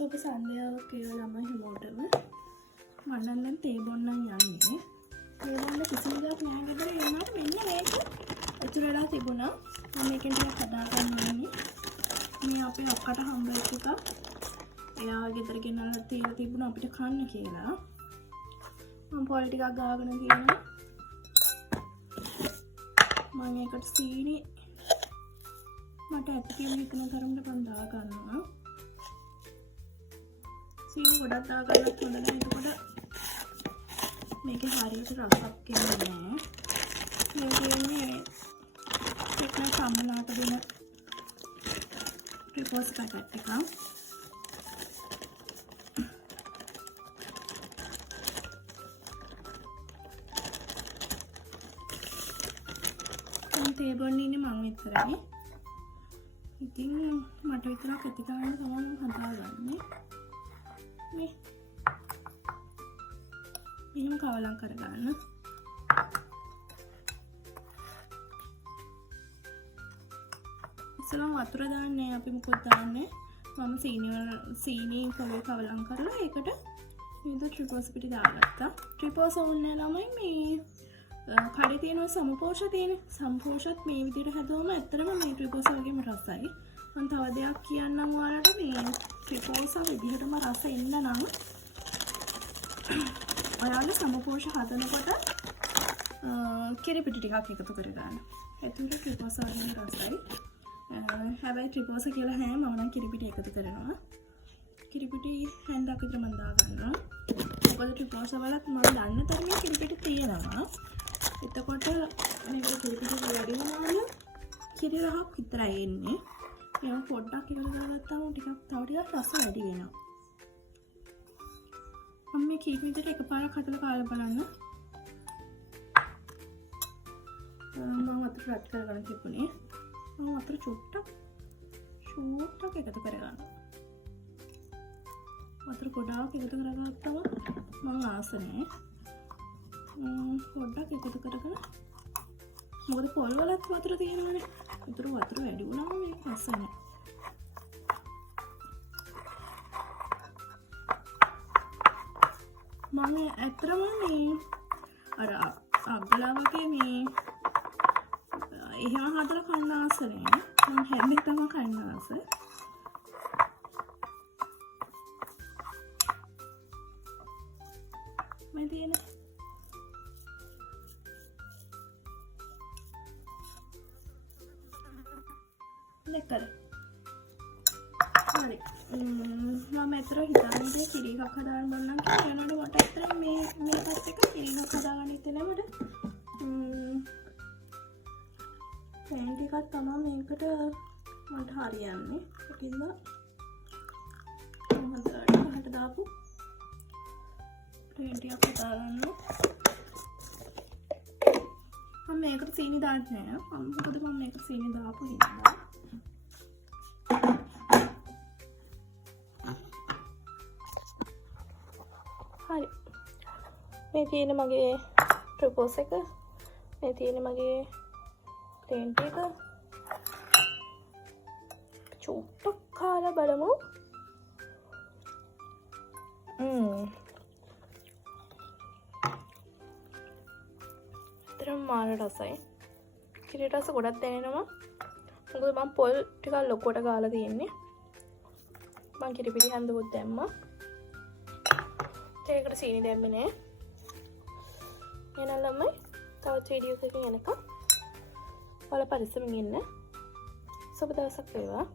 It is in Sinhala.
සුබ සන්ධ්‍යාවක් කියලා ළමයි හැමෝටම. මම නම් දැන් තේ බොන්නම් යන්නේ. තේ බොන්න කිසිම දෙයක් නැහැ ගෙදර. ඒ වුණාට මෙන්න මේක ඉතුරු වෙලා තිබුණා. මම මේකෙන් ටිකක් හදාගන්න ඕනේ. මේ අපේ අක්කට හම්බ වෙච්ච එක. එයා ගෙදර ගෙනල්ලා තියලා තිබුණා අපිට කන්න කියලා. මම පොල් ටිකක් ගාගෙන තියෙනවා. මම ඒකට සීනි මට ඇත්ත කියලා හිතන තරමට මම දා ගන්නවා. සීනි ගොඩක් දා ගන්නත් හොඳ නැහැ. එතකොට මේකේ හරියට රසක් එන්නේ නැහැ. මේ කියන්නේ චිකන් සම්මනාට දෙන ට්‍රිපෝස් පැකට් එකක්. තේ බොන්නේ ඉන්නේ මම විතරයි. ඉතින් මට විතරක් ඇති ගන්න තමයි හදාගන්නේ. මේ එහෙම කවලම් කරගන්න. ඉස්සෙල්ලා වතුර දාන්නේ අපි මොකද දාන්නේ? මම සීනි කොලේ කවලම් කරලා ඒකට මේ ට්‍රිපෝස් පිටි දාගත්තා. ට්‍රිපෝස් ඕනේ ළමයි මේ කඩේ තියෙන සම්පෝෂ තියෙන සම්පෝෂත් මේ විදිහට හැදුවම ඇත්තටම මේ ට්‍රිපෝස වගේම රසයි. මම තව දෙයක් කියන්නම් ඔයාලට මේ ට්‍රිපෝස විදිහටම රස එන්න නම් ඔයාලා සම්පෝෂ හදනකොට කිරි පිටි ටිකක් එකතු කරගන්න. එතකොට ට්‍රිපෝස වගේම රසයි. හැබැයි ට්‍රිපෝස කියලා හැම මම නම් කිරි පිටි එකතු කරනවා. කිරි පිටි හැන්දක් විතර මම දා ගන්නවා. මොකද ට්‍රිපෝස වලත් මම දන්න තරමේ කිරි පිටි තියෙනවා. එතකොට මේක කිරි පිටි වැඩි වුණාම කිරි රහක් විතරයි එන්නේ. ඒක පොඩ්ඩක් ඉවර දාගත්තාම ටිකක් තව ටිකක් රස වැඩි වෙනවා. මම මේ කීප විදිහට එකපාරක් හදලා කාලා බලන්න. මම වතුර රත් කරගන්න තිබුණේ. මම වතුර චුට්ටක් එකතු කරගන්නවා. වතුර ගොඩාක් එකතු කරගත්තාම මම ආසනේ. පොඩ්ඩක් එකතු කරගෙන මොකද පොල් වලත් වතුර තියෙනවනේ. වතුර වැඩි වුණාම මේක රස නැහැ. මම ඇත්තටම මේ අර අග්ගලා වගේ මේ එහෙම හදලා කන්න ආස නැහැ. මම හැබැයි තමයි කන්න ආස. මම තියෙන දෙකල හරි මම අතර හිතන්නේ කිරි එකක් හදාගන්න බලන්න කියනකොට මට අතර මේ පැත්ත එක කිරි එකක් හදාගන්න ඉතනේ මට පෑන් ටිකක් තමයි මේකට මට හරියන්නේ ඒකින්ද මම හදලා දාපු පෑන් ටිකක් හදාගන්න මම මේකට සීනි දාන්නේ නැහැ මොකද මම මේකට සීනි දාපු හින්දා හරි මේ තියෙන මගේ ට්‍රිපෝස් එක මේ තියෙන මගේ ප්ලේන් එක චුට්ටක් කාලා බලමු තරම් මාර රසයි කිරි රස ගොඩක් දැනෙනවා මොකද මම පොල් ටිකක් ලොකුවට ගාලා තියෙන්නේ මම කිරි පිටි හැන්දුවත් දැම්මා ඒකට සීනි දැම්මේ නෑ. එහෙනම් ළමයි තවත් වීඩියෝස් එකකින් එනකම් ඔයාලා පරිස්සමින් ඉන්න. සුබ දවසක් වේවා.